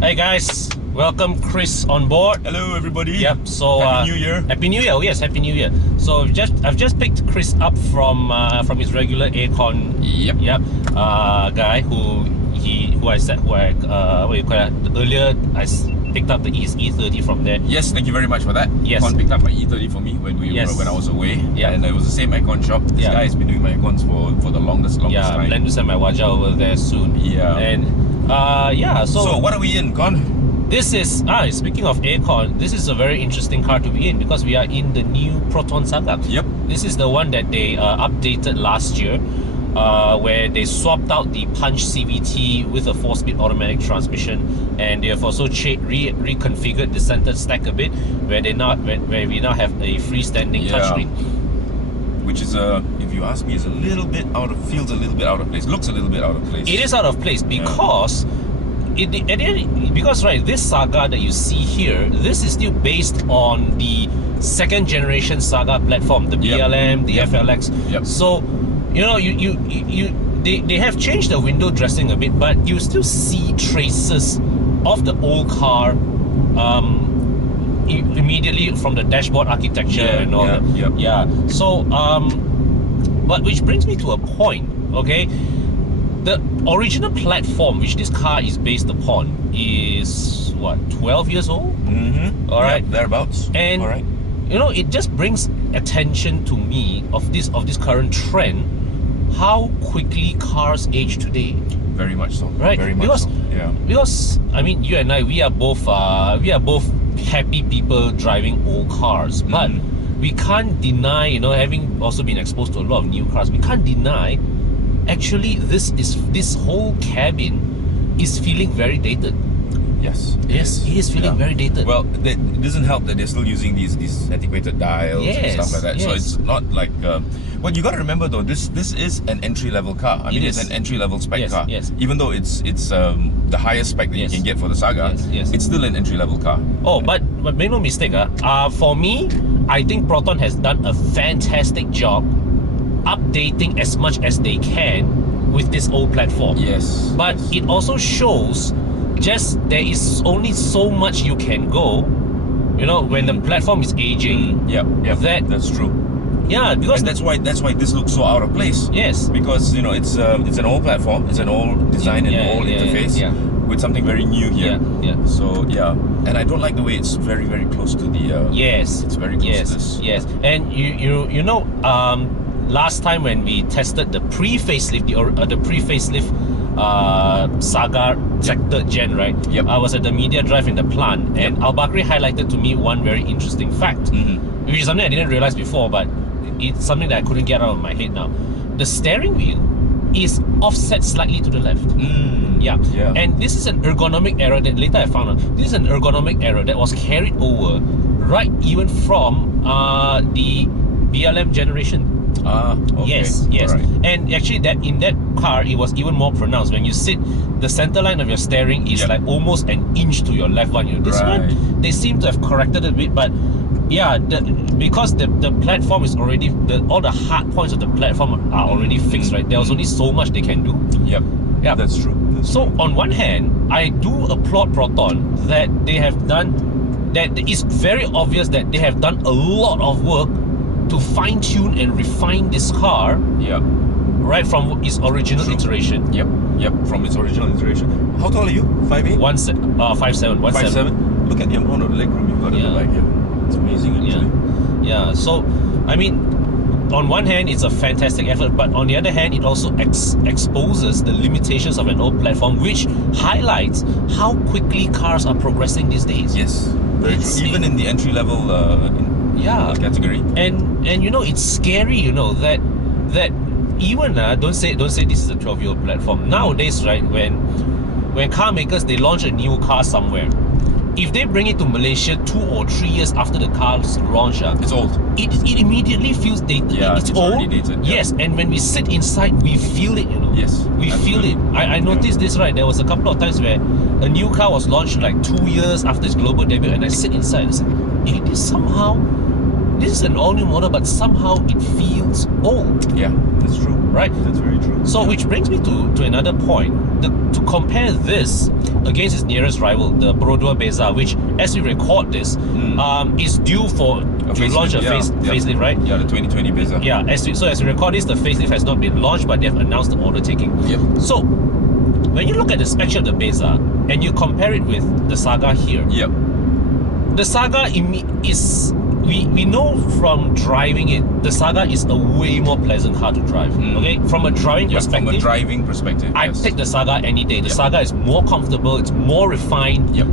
Hey guys, welcome Chris on board. Hello everybody. Yep. So Happy New Year. Happy New Year. Oh, yes, Happy New Year. So I've just picked Chris up from his regular aircon. Yep. Guy who I said what you call it? Earlier I picked up his E30 from there. Yes, thank you very much for that. Yes. Aircon picked up my E30 for me when I was away. Yeah. And it was the same aircon shop. This guy has been doing my aircons for the longest time. Yeah, I plan to send my Waja over there soon. Yeah. And so what are we in, Con? this is speaking of aircon, this is a very interesting car to be in because we are in the new Proton Saga. Yep. This is the one that they updated last year, where they swapped out the Punch CVT with a 4-speed automatic transmission, and they have also reconfigured the center stack a bit, where we now have a freestanding touchscreen. Which is if you ask me, is feels a little bit out of place. Looks a little bit out of place. It is out of place because this Saga that you see here, this is still based on the second generation Saga platform, the BLM, the FLX. Yep. So, you know, they have changed the window dressing a bit, but you still see traces of the old car immediately from the dashboard architecture and all that. Yeah. So, but which brings me to a point, okay? The original platform which this car is based upon is what, 12 years old? Mm-hmm. All right, thereabouts. And all right, you know, it just brings attention to me of this current trend, how quickly cars age today. Very much so. Right, Very much so. Yeah. Because I mean, you and I, we are both happy people driving old cars, but we can't deny, you know, having also been exposed to a lot of new cars, we can't deny actually this whole cabin is feeling very dated. Yes. Yes, it is feeling very dated. Well, it doesn't help that they're still using these antiquated dials and stuff like that. Yes. So it's not like. Well, you got to remember though, this is an entry-level car. I mean, it's an entry-level spec car. Yes. Even though it's the highest spec that you can get for the Saga, it's still an entry-level car. Oh, but make no mistake, for me, I think Proton has done a fantastic job updating as much as they can with this old platform. Yes. But it also shows just there is only so much you can go, you know, when the platform is aging. That's true. Yeah, because and that's why this looks so out of place. Yes. Because, you know, it's an old platform, it's an old design and old interface with something very new here. So and I don't like the way it's very, very close to the it's very close to this. Yes. And you know, last time when we tested the pre-facelift, the pre-facelift Saga third gen, right? Yep. I was at the media drive in the plant, and Al Bakri highlighted to me one very interesting fact, which is something I didn't realize before, but it's something that I couldn't get out of my head now. The steering wheel is offset slightly to the left. And this is an ergonomic error that later I found out. This is an ergonomic error that was carried over right even from the BLM generation. Okay. Yes. Right. And actually, that in that car, it was even more pronounced. When you sit, the center line of your steering is like almost an inch to your left one. You know, this one, they seem to have corrected a bit, but because the platform is already all the hard points of the platform are already fixed, right? There's only so much they can do. Yeah, that's true. So on one hand, I do applaud Proton that they have done that. It's very obvious that they have done a lot of work to fine-tune and refine this car. Right from its original iteration. From its original iteration. How tall are you? 5'8"? 5'7". 5'7". Look at the amount of legroom you've got in the back here. It's amazing, actually. So I mean, on one hand it's a fantastic effort, but on the other hand it also exposes the limitations of an old platform, which highlights how quickly cars are progressing these days. Yes, very true. Even in the entry-level category. And you know, it's scary, you know, that even don't say this is a 12-year-old platform. Nowadays, right, when car makers, they launch a new car somewhere, if they bring it to Malaysia 2 or 3 years after the car's launch, it's old. It immediately feels dated. It's old. Already dated. Yes, and when we sit inside, we feel it, you know. Yes, we feel it. I noticed this, right? There was a couple of times where a new car was launched like 2 years after its global debut, and I sit inside and say, it is somehow this is an all-new model, but somehow it feels old. Yeah, that's true. Right? That's very true. So, which brings me to another point. To compare this against its nearest rival, the Brodua Beza, which, as we record this, is due to launch a facelift, right? Yeah, the 2020 Beza. Yeah, as we record this, the facelift has not been launched, but they have announced the order taking. Yep. So, when you look at the spec sheet of the Beza and you compare it with the Saga here, yep, the Saga is, we know from driving it, the Saga is a way more pleasant car to drive. Okay, from a driving perspective. From a driving perspective, I take the Saga any day. The Saga is more comfortable. It's more refined. Yep.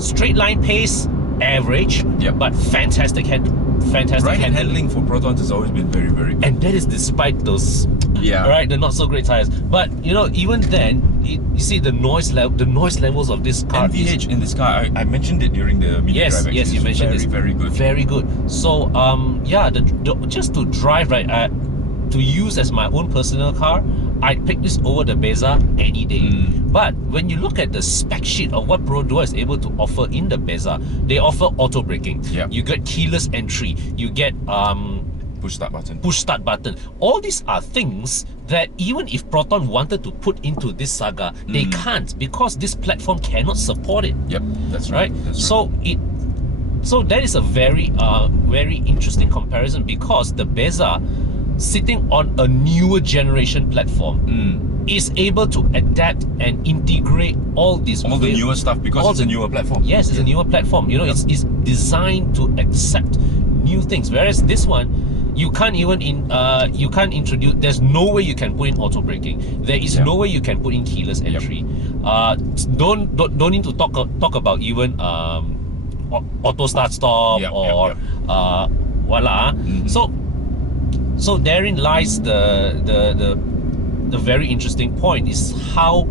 Straight line pace, average. Yep. But fantastic handling for Protons has always been very, very good. And that is despite those. Yeah. Right, the not so great tires. But you know, even then, you see the noise levels of this car. NVH in this car, I mentioned it during the media drive. Actually. Yes, you mentioned this. Very good. Very good. So yeah, just to drive, right, to use as my own personal car, I'd pick this over the Beza any day. But when you look at the spec sheet of what Brodua is able to offer in the Beza, they offer auto braking. Yep. You get keyless entry. You get push start button. All these are things that even if Proton wanted to put into this Saga, they can't, because this platform cannot support it. Yep, that's right. So that is a very very interesting comparison, because the Beza, sitting on a newer generation platform, is able to adapt and integrate all the newer stuff, because it's a newer platform. Yes, it's a newer platform. You know, it's designed to accept new things. Whereas this one, you can't even you can't introduce. There's no way you can put in auto braking. There is no way you can put in keyless entry. Don't need to talk about even auto start stop or voila. So therein lies the very interesting point, is how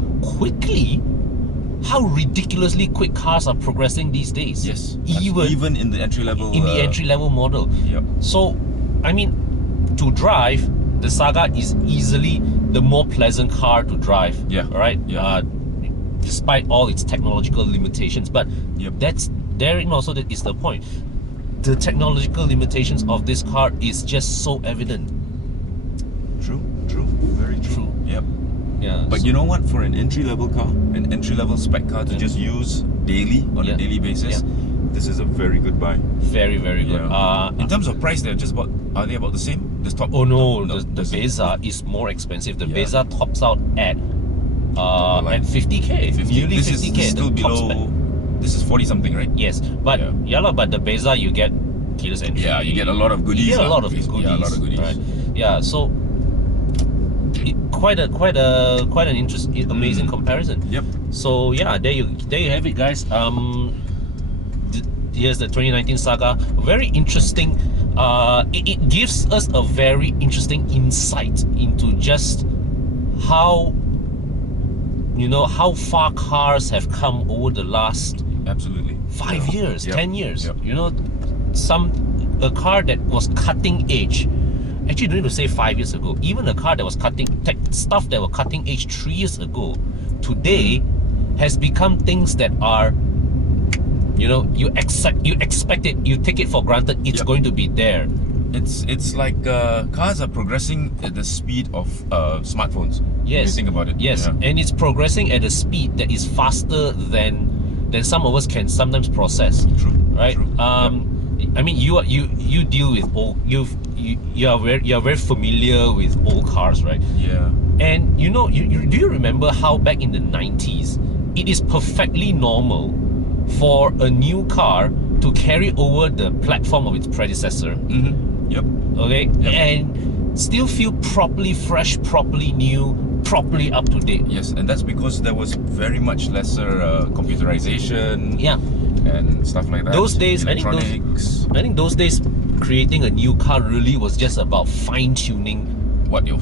ridiculously quick cars are progressing these days. Yes, even in the entry level. In the entry level model. Yep. So, I mean, to drive, the Saga is easily the more pleasant car to drive. Yeah. Right. Yeah. Despite all its technological limitations, but therein also that is the point. The technological limitations of this car is just so evident. True, very true. Yep. Yeah. But you know what? For an entry-level car, an entry-level spec car to just use daily on a daily basis, this is a very good buy. Very, very good. In terms of price, are they about the same? The top? Oh no, the Beza is more expensive. The Beza tops out at 50k, nearly 50k. This is still below. This is 40 something, right? Yes, but but the Beza, you get keyless entry. Yeah, you get a lot of goodies. You get a lot of goodies. Yeah, a lot of goodies. Right? Yeah, so quite an interesting, amazing comparison. Yep. So yeah, there you have it, guys. Here's the 2019 Saga. Very interesting. It gives us a very interesting insight into just how far cars have come over the last 5 years, 10 years. You know, a car that was cutting edge. Actually, don't need to say 5 years ago. Even a car that was stuff that were cutting edge 3 years ago, today has become things that are, you expect it, you take it for granted. It's going to be there. It's like cars are progressing at the speed of smartphones. Yes. If you think about it. Yes, and it's progressing at a speed that is faster than some of us can sometimes process. True. Right. True. I mean, you deal with old. You're very familiar with old cars, right? Yeah. And do you remember how back in the 90s, it is perfectly normal for a new car to carry over the platform of its predecessor. Yep. Okay. Yep. And still feel properly fresh, properly new, properly up to date. Yes, and that's because there was very much lesser computerization. Yeah. And stuff like that. Those days, I think those days, creating a new car really was just about fine-tuning what you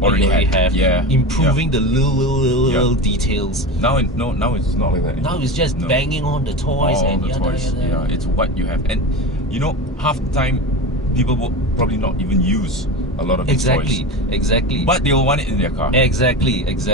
already have. Yeah. Improving the little details. Now it's not like that. Now it's just banging on the toys Yeah, it's what you have. And half the time people will probably not even use a lot of these toys. Exactly. But they'll want it in their car. Exactly. It's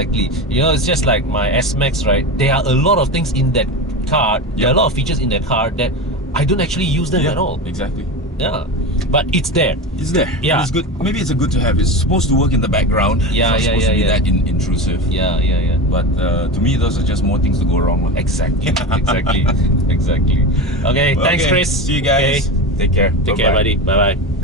just like my S-Max, right? There are a lot of things in that car. There are a lot of features in that car that I don't actually use them at all. Exactly. Yeah. But it's there. It's there. Yeah. It's good. Maybe it's a good to have. It's supposed to work in the background. Yeah, it's not supposed to be that intrusive. Yeah. But to me, those are just more things to go wrong. Exactly. Exactly. Okay, thanks, Chris. See you guys. Okay. Take care. Take care, buddy. Bye-bye.